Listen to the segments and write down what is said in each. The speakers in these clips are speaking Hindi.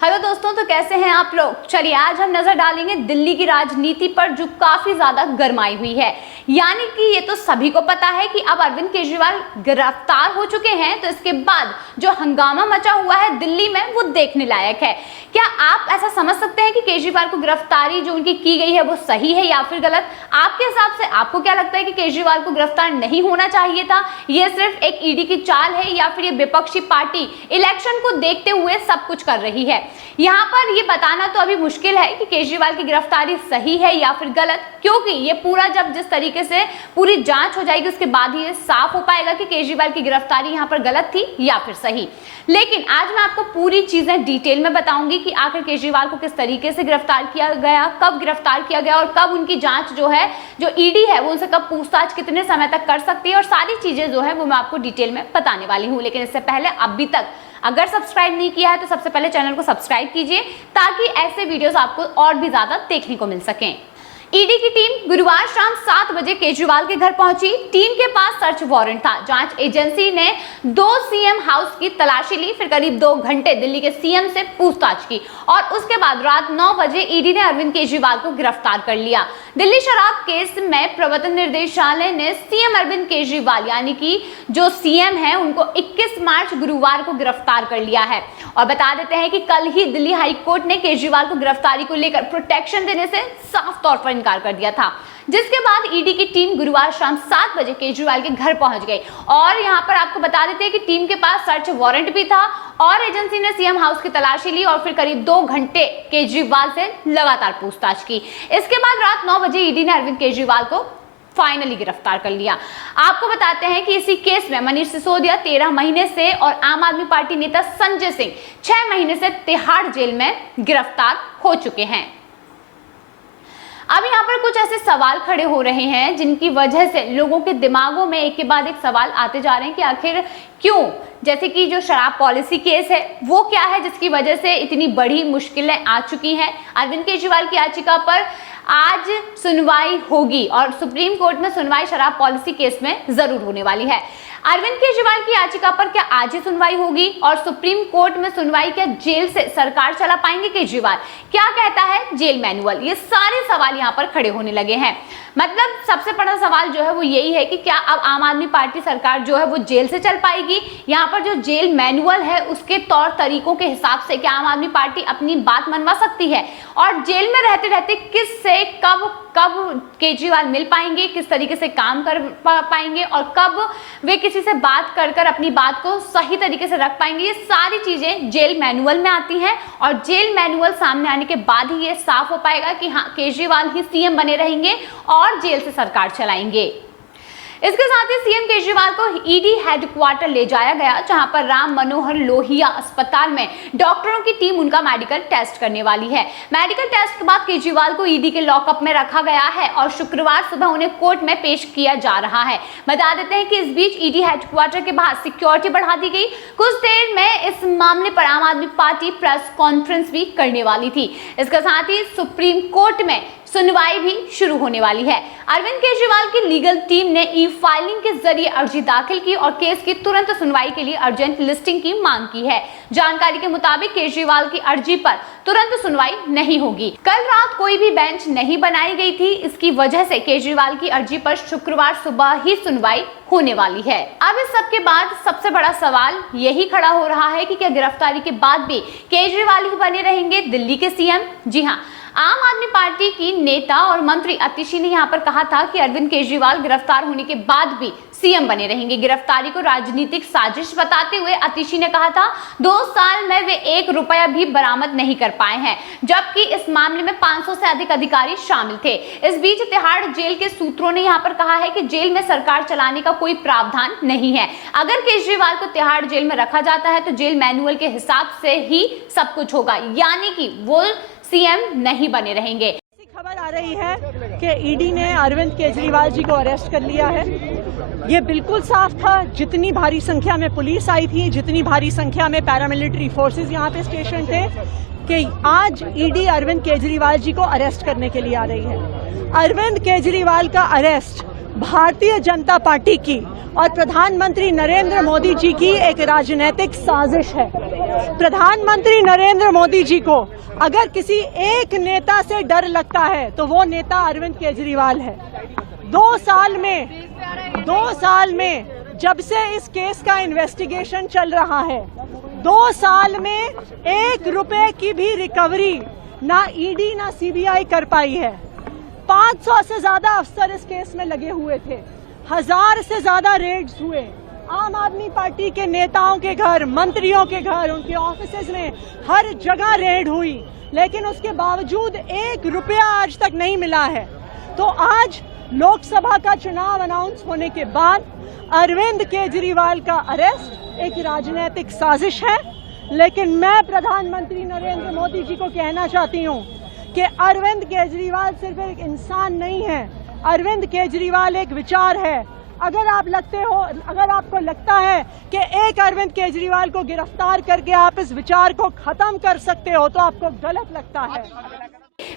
हेलो दोस्तों, तो कैसे हैं आप लोग। चलिए आज हम नजर डालेंगे दिल्ली की राजनीति पर जो काफी ज्यादा गरमाई हुई है। यानी कि ये तो सभी को पता है कि अब अरविंद केजरीवाल गिरफ्तार हो चुके हैं, तो इसके बाद जो हंगामा मचा हुआ है दिल्ली में वो देखने लायक है। क्या आप ऐसा समझ सकते हैं कि केजरीवाल को गिरफ्तारी जो उनकी की गई है वो सही है या फिर गलत? आपके हिसाब से आपको क्या लगता है कि केजरीवाल को गिरफ्तार नहीं होना चाहिए था? ये सिर्फ एक ईडी की चाल है या फिर ये विपक्षी पार्टी इलेक्शन को देखते हुए सब कुछ कर रही है? यहाँ पर ये बताना तो अभी मुश्किल है कि केजरीवाल की गिरफ्तारी सही है या फिर गलत, क्योंकि ये पूरा जब जिस तरीके से पूरी जांच हो जाएगी उसके बाद ही ये साफ हो पाएगा कि केजरीवाल की गिरफ्तारी यहाँ पर गलत थी या फिर सही। लेकिन आज मैं आपको पूरी चीजें डिटेल में बताऊंगी कि आखिर केजरीवाल को किस तरीके से गिरफ्तार किया गया, कब गिरफ्तार किया गया और कब उनकी जांच जो है, जो ईडी है वो उनसे कब पूछताछ कितने समय तक कर सकती है, और सारी चीजें जो है वो मैं आपको डिटेल में बताने वाली हूँ। लेकिन इससे पहले अभी तक अगर सब्सक्राइब नहीं किया है तो सबसे पहले चैनल को सब्सक्राइब कीजिए ताकि ऐसे वीडियोस आपको और भी ज्यादा देखने को मिल सकें। ईडी की टीम गुरुवार शाम 7 बजे केजरीवाल के घर पहुंची। टीम के पास सर्च वारंट था। जांच एजेंसी ने 2 सीएम हाउस की तलाशी ली, फिर करीब 2 घंटे दिल्ली के सीएम से पूछताछ की और उसके बाद रात 9 बजे ईडी ने अरविंद केजरीवाल को गिरफ्तार कर लिया। दिल्ली शराब केस में प्रवर्तन निर्देशालय ने सीएम अरविंद केजरीवाल यानी कि जो सीएम है उनको 21 मार्च गुरुवार को गिरफ्तार कर लिया है। और बता देते हैं कि कल ही दिल्ली हाई कोर्ट ने केजरीवाल को गिरफ्तारी को लेकर प्रोटेक्शन देने से साफ तौर पर इनकार कर दिया था, जिसके बाद ईडी की टीम गुरुवार शाम 7 बजे केजरीवाल के घर पहुंच गई। और यहां पर आपको बता देते हैं कि टीम के पास सर्च वारंट भी था और एजेंसी ने सीएम हाउस की तलाशी ली और फिर करीब 2 घंटे केजरीवाल से लगातार पूछताछ की। इसके बाद रात 9 बजे ईडी ने अरविंद केजरीवाल को फाइनली गिरफ्तार कर लिया। आपको बताते हैं कि इसी केस में मनीष सिसोदिया 13 महीने से और आम आदमी पार्टी नेता संजय सिंह 6 महीने से तिहाड़ जेल में गिरफ्तार हो चुके हैं। अब यहाँ पर कुछ ऐसे सवाल खड़े हो रहे हैं जिनकी वजह से लोगों के दिमागों में एक के बाद एक सवाल आते जा रहे हैं कि आखिर क्यों, जैसे कि जो शराब पॉलिसी केस है वो क्या है जिसकी वजह से इतनी बड़ी मुश्किलें आ चुकी हैं। अरविंद केजरीवाल की याचिका पर आज सुनवाई होगी और सुप्रीम कोर्ट में सुनवाई शराब पॉलिसी केस में जरूर होने वाली है। अरविंद केजरीवाल की याचिका पर क्या आज ही सुनवाई होगी और सुप्रीम कोर्ट में सुनवाई? क्या जेल से सरकार चला पाएंगे केजरीवाल? क्या कहता है जेल मैनुअल? ये सारे सवाल यहाँ पर खड़े होने लगे हैं। मतलब सबसे बड़ा सवाल जो है वो यही है कि क्या अब आम आदमी पार्टी सरकार जो है वो जेल से चल पाएगी? यहाँ पर जो जेल मैनुअल है उसके तौर तरीकों के हिसाब से क्या आम आदमी पार्टी अपनी बात मनवा सकती है? और जेल में रहते रहते किससे कब केजरीवाल मिल पाएंगे, किस तरीके से काम कर पाएंगे और कब वे किसी से बात कर अपनी बात को सही तरीके से रख पाएंगे, ये सारी चीजें जेल मैनुअल में आती हैं। और जेल मैनुअल सामने आने के बाद ही ये साफ हो पाएगा कि हाँ, केजरीवाल ही सीएम बने रहेंगे और जेल से सरकार चलाएंगे। इसके साथ ही सीएम केजरीवाल को ईडी हेडक्वार्टर ले जाया गया, जहां पर राम मनोहर लोहिया अस्पताल में डॉक्टरों की टीम उनका मेडिकल टेस्ट करने वाली है। मेडिकल टेस्ट के बाद केजरीवाल को ईडी के लॉकअप में रखा गया है और शुक्रवार सुबह उन्हें कोर्ट में पेश किया जा रहा है। बता देते हैं कि इस बीच ईडी हेडक्वार्टर के बाहर सिक्योरिटी बढ़ा दी गई। कुछ देर में इस मामले पर आम आदमी पार्टी प्रेस कॉन्फ्रेंस भी करने वाली थी। इसके साथ ही सुप्रीम कोर्ट में सुनवाई भी शुरू होने वाली है। अरविंद केजरीवाल की लीगल टीम ने ई फाइलिंग के जरिए अर्जी दाखिल की और केस की तुरंत सुनवाई के लिए अर्जेंट लिस्टिंग की मांग की है। जानकारी के मुताबिक केजरीवाल की अर्जी पर तुरंत सुनवाई नहीं होगी। कल रात कोई भी बेंच नहीं बनाई गई थी, इसकी वजह से केजरीवाल की अर्जी पर शुक्रवार सुबह ही सुनवाई होने वाली है। अब इस सब के बाद सबसे बड़ा सवाल यही खड़ा हो रहा है कि क्या गिरफ्तारी के बाद भी केजरीवाल ही बने रहेंगे दिल्ली के सीएम? जी हाँ, आम आदमी पार्टी की नेता और मंत्री अतिशी ने यहाँ पर कहा था कि अरविंद केजरीवाल गिरफ्तार होने के बाद भी सीएम बने रहेंगे। गिरफ्तारी को राजनीतिक साजिश बताते हुए अतिशी ने कहा था 2 साल में वे 1 रुपया भी बरामद नहीं कर पाए हैं, जबकि इस मामले में 500 से अधिक अधिकारी शामिल थे। इस बीच तिहाड़ जेल के सूत्रों ने यहाँ पर कहा है कि जेल में सरकार चलाने का कोई प्रावधान नहीं है। अगर केजरीवाल को तिहाड़ जेल में रखा जाता है तो जेल मैनुअल के हिसाब से ही सब कुछ होगा, यानी कि वो सीएम नहीं बने रहेंगे। खबर आ रही है कि ईडी ने अरविंद केजरीवाल जी को अरेस्ट कर लिया है। ये बिल्कुल साफ था, जितनी भारी संख्या में पुलिस आई थी, जितनी भारी संख्या में पैरामिलिट्री फोर्सेस यहाँ पे स्टेशन थे, कि आज ईडी अरविंद केजरीवाल जी को अरेस्ट करने के लिए आ रही है। अरविंद केजरीवाल का अरेस्ट भारतीय जनता पार्टी की और प्रधानमंत्री नरेंद्र मोदी जी की एक राजनीतिक साजिश है। प्रधानमंत्री नरेंद्र मोदी जी को अगर किसी एक नेता से डर लगता है तो वो नेता अरविंद केजरीवाल है। 2 साल में जब से इस केस का इन्वेस्टिगेशन चल रहा है, 2 साल में 1 रुपए की भी रिकवरी ना ईडी ना सीबीआई कर पाई है। 500 से ज्यादा अफसर इस केस में लगे हुए थे, 1000 से ज्यादा रेड्स हुए। आम आदमी पार्टी के नेताओं के घर, मंत्रियों के घर, उनके ऑफिसेज में हर जगह रेड हुई, लेकिन उसके बावजूद 1 रुपया आज तक नहीं मिला है। तो आज लोकसभा का चुनाव अनाउंस होने के बाद अरविंद केजरीवाल का अरेस्ट एक राजनीतिक साजिश है, लेकिन मैं प्रधानमंत्री नरेंद्र मोदी जी को कहना चाहती हूं कि अरविंद केजरीवाल सिर्फ एक इंसान नहीं है, अरविंद केजरीवाल एक विचार है। अगर आपको लगता है कि एक अरविंद केजरीवाल को गिरफ्तार करके आप इस विचार को खत्म कर सकते हो तो आपको गलत लगता है।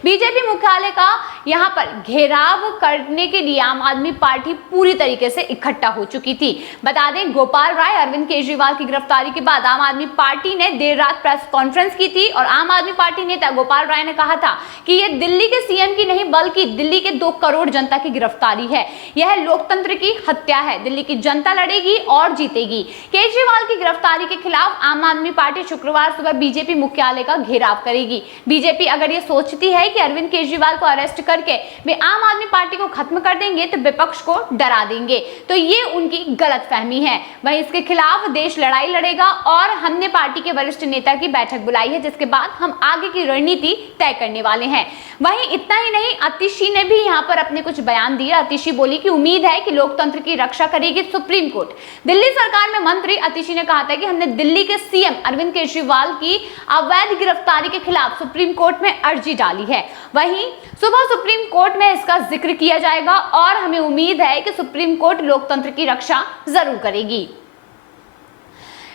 बीजेपी मुख्यालय का यहां पर घेराव करने के लिए आम आदमी पार्टी पूरी तरीके से इकट्ठा हो चुकी थी। बता दें, गोपाल राय अरविंद केजरीवाल की गिरफ्तारी के बाद आम आदमी पार्टी ने देर रात प्रेस कॉन्फ्रेंस की थी और आम आदमी पार्टी नेता गोपाल राय ने कहा था कि यह दिल्ली के सीएम की नहीं बल्कि दिल्ली के 2 करोड़ जनता की गिरफ्तारी है। यह लोकतंत्र की हत्या है। दिल्ली की जनता लड़ेगी और जीतेगी। केजरीवाल की गिरफ्तारी के खिलाफ आम आदमी पार्टी शुक्रवार सुबह बीजेपी मुख्यालय का घेराव करेगी। बीजेपी अगर ये सोचती है कि अरविंद केजरीवाल को अरेस्ट करके वे आम आदमी पार्टी को खत्म कर देंगे तो विपक्ष को डरा देंगे, तो ये उनकी गलतफहमी है। वहीं इसके खिलाफ देश लड़ाई लड़ेगा और हमने पार्टी के वरिष्ठ नेता की बैठक बुलाई है, जिसके बाद हम आगे की रणनीति तय करने वाले हैं। वहीं इतना ही नहीं, आतिशी ने भी यहाँ पर अपने कुछ बयान दिए। आतिशी बोली कि उम्मीद है कि लोकतंत्र की रक्षा करेगी सुप्रीम कोर्ट। दिल्ली सरकार में मंत्री आतिशी ने कहा था कि हमने दिल्ली के सीएम अरविंद केजरीवाल की अवैध गिरफ्तारी के खिलाफ सुप्रीम कोर्ट में अर्जी डाली है। वहीं सुबह सुप्रीम कोर्ट में इसका जिक्र किया जाएगा और हमें उम्मीद है कि सुप्रीम कोर्ट लोकतंत्र की रक्षा जरूर करेगी।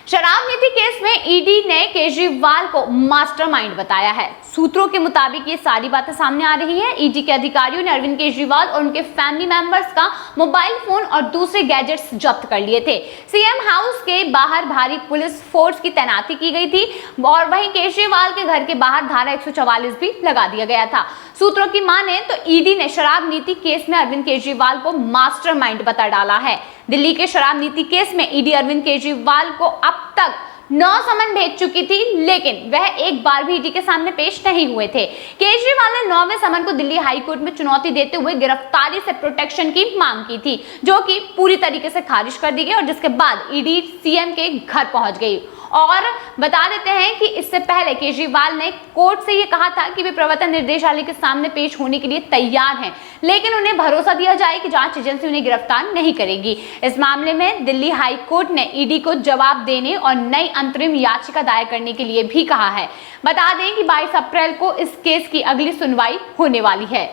शराब नीति केस में ईडी ने केजरीवाल को मास्टरमाइंड बताया है। सूत्रों के मुताबिक ये सारी बातें सामने आ रही है। ईडी के अधिकारियों ने अरविंद केजरीवाल और उनके फैमिली मेंबर्स का मोबाइल फोन और दूसरे गैजेट्स जब्त कर लिए थे। सीएम हाउस के बाहर भारी पुलिस फोर्स की तैनाती की गई थी और वहीं केजरीवाल के घर के बाहर धारा 144 भी लगा दिया गया था। सूत्रों की माने तो ईडी ने शराब नीति केस में अरविंद केजरीवाल को मास्टरमाइंड बता डाला है। दिल्ली के शराब नीति केस में ईडी अरविंद केजरीवाल को अब तक 9 समन भेज चुकी थी, लेकिन वह एक बार भी ईडी के सामने पेश नहीं हुए थे। केजरीवाल ने 9वें समन को दिल्ली हाई कोर्ट में चुनौती देते हुए गिरफ्तारी से प्रोटेक्शन की मांग की थी, जो कि पूरी तरीके से खारिज कर दी गई और जिसके बाद ईडी सीएम के घर पहुंच गई। और बता देते हैं कि इससे पहले केजरीवाल ने कोर्ट से ये कहा था कि वे प्रवर्तन निर्देशालय के सामने पेश होने के लिए तैयार हैं, लेकिन उन्हें भरोसा दिया जाए कि जांच एजेंसी उन्हें गिरफ्तार नहीं करेगी। इस मामले में दिल्ली हाई कोर्ट ने ईडी को जवाब देने और नई अंतरिम याचिका दायर करने के लिए भी कहा है। बता दें कि 22 अप्रैल को इस केस की अगली सुनवाई होने वाली है।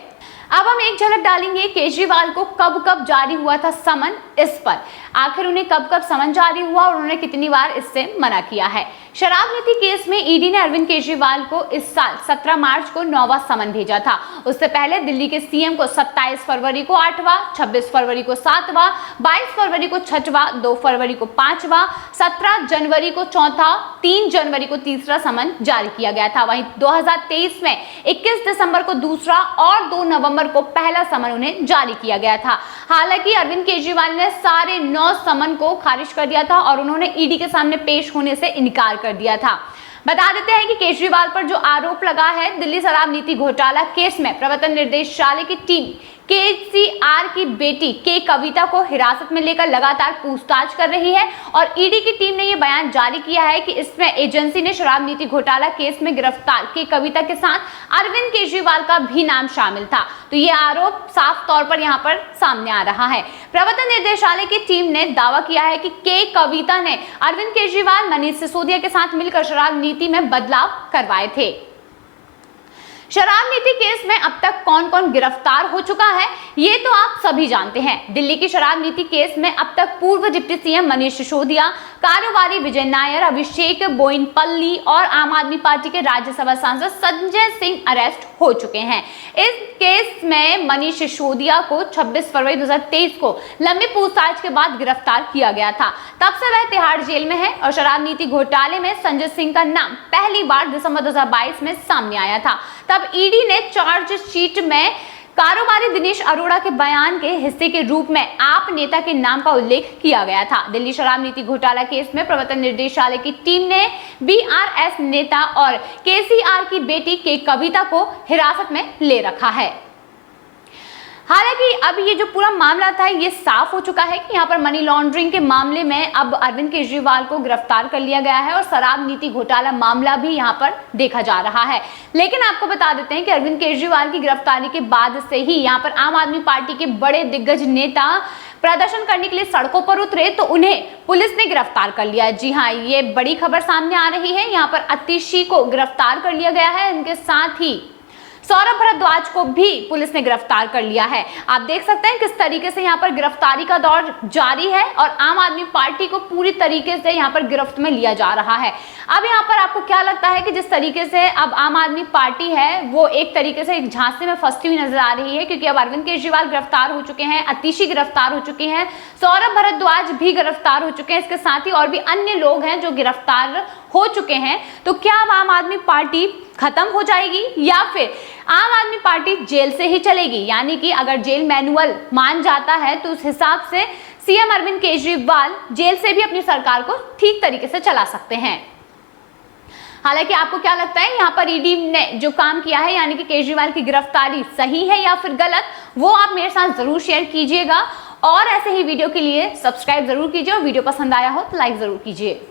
अब हम एक झलक डालेंगे केजरीवाल को कब कब जारी हुआ था समन, इस पर आखिर उन्हें कब कब समन जारी हुआ और उन्होंने कितनी बार इससे मना किया है। शराब नीति केस में ईडी ने अरविंद केजरीवाल को इस साल 17 मार्च को 9वां समन भेजा था। उससे पहले दिल्ली के सीएम को 27 फरवरी को 8वां, 26 फरवरी को 7वां, 22 फरवरी को 6वां, 2 फरवरी को 5वां, 17 जनवरी को 4था, 3 जनवरी को 3रा समन जारी किया गया था। वहीं 2023 में 21 दिसंबर को 2रा और 2 नवंबर को पहला समन उन्हें जारी किया गया था। हालांकि अरविंद केजरीवाल ने सारे 9 समन को खारिज कर दिया था और उन्होंने ईडी के सामने पेश होने से इनकार कर दिया था। बता देते हैं कि केजरीवाल पर जो आरोप लगा है, दिल्ली शराब नीति घोटाला केस में प्रवर्तन निर्देशालय की टीम केसीआर की बेटी के कविता को हिरासत में लेकर लगातार पूछताछ कर रही है और ईडी की टीम ने यह बयान जारी किया है कि इसमें एजेंसी ने शराब नीति घोटाला केस में गिरफ्तार के कविता के साथ अरविंद केजरीवाल का भी नाम शामिल था। तो ये आरोप साफ तौर पर यहाँ पर सामने आ रहा है। प्रवर्तन निर्देशालय की टीम ने दावा किया है कि के कविता ने अरविंद केजरीवाल, मनीष सिसोदिया के साथ मिलकर शराब नीति में बदलाव करवाए थे। शराब नीति केस में अब तक कौन कौन गिरफ्तार हो चुका है, ये तो आप सभी जानते हैं। दिल्ली की शराब नीति केस में अब तक पूर्व डिप्टी सीएम मनीष सिसोदिया, कारोबारी विजय नायर, अभिषेक बोइनपल्ली और आम आदमी पार्टी के राज्यसभा सांसद संजय सिंह अरेस्ट हो चुके हैं। इस केस में मनीष सिसोदिया को 26 फरवरी 2023 को लंबी पूछताछ के बाद गिरफ्तार किया गया था। तब से वह तिहाड़ जेल में है और शराब नीति घोटाले में संजय सिंह का नाम पहली बार दिसंबर 2022 में सामने आया था। तब ईडी ने चार्जशीट में कारोबारी दिनेश अरोड़ा के बयान के हिस्से के रूप में आप नेता के नाम का उल्लेख किया गया था। दिल्ली शराब नीति घोटाला केस में प्रवर्तन निर्देशालय की टीम ने बीआरएस नेता और केसीआर की बेटी के कविता को हिरासत में ले रखा है। हालांकि अब ये जो पूरा मामला था ये साफ हो चुका है कि यहाँ पर मनी लॉन्ड्रिंग के मामले में अब अरविंद केजरीवाल को गिरफ्तार कर लिया गया है और शराब नीति घोटाला मामला भी यहाँ पर देखा जा रहा है। लेकिन आपको बता देते हैं कि अरविंद केजरीवाल की गिरफ्तारी के बाद से ही यहाँ पर आम आदमी पार्टी के बड़े दिग्गज नेता प्रदर्शन करने के लिए सड़कों पर उतरे तो उन्हें पुलिस ने गिरफ्तार कर लिया। जी हाँ, ये बड़ी खबर सामने आ रही है। यहाँ पर अतिशी को गिरफ्तार कर लिया गया है। इनके साथ ही सौरभ भारद्वाज को भी पुलिस ने गिरफ्तार कर लिया है। आप देख सकते हैं किस तरीके से यहाँ पर गिरफ्तारी का दौर जारी है और आम आदमी पार्टी को पूरी तरीके से यहाँ पर गिरफ्त में लिया जा रहा है। अब यहाँ पर आपको क्या लगता है कि जिस तरीके से अब आम आदमी पार्टी है वो एक तरीके से एक झांसे में फंसती हुई नजर आ रही है, क्योंकि अब अरविंद केजरीवाल गिरफ्तार हो चुके हैं, अतिशी गिरफ्तार हो चुकी हैं, सौरभ भारद्वाज भी गिरफ्तार हो चुके हैं, इसके साथ ही और भी अन्य लोग हैं जो गिरफ्तार हो चुके हैं। तो क्या अब आम आदमी पार्टी खत्म हो जाएगी या फिर आम आदमी पार्टी जेल से ही चलेगी? यानी कि अगर जेल मैनुअल मान जाता है तो उस हिसाब से सीएम अरविंद केजरीवाल जेल से भी अपनी सरकार को ठीक तरीके से चला सकते हैं। हालांकि आपको क्या लगता है यहाँ पर ईडी ने जो काम किया है यानी कि केजरीवाल की गिरफ्तारी सही है या फिर गलत, वो आप मेरे साथ जरूर शेयर कीजिएगा और ऐसे ही वीडियो के लिए सब्सक्राइब जरूर कीजिए और वीडियो पसंद आया हो तो लाइक जरूर कीजिए।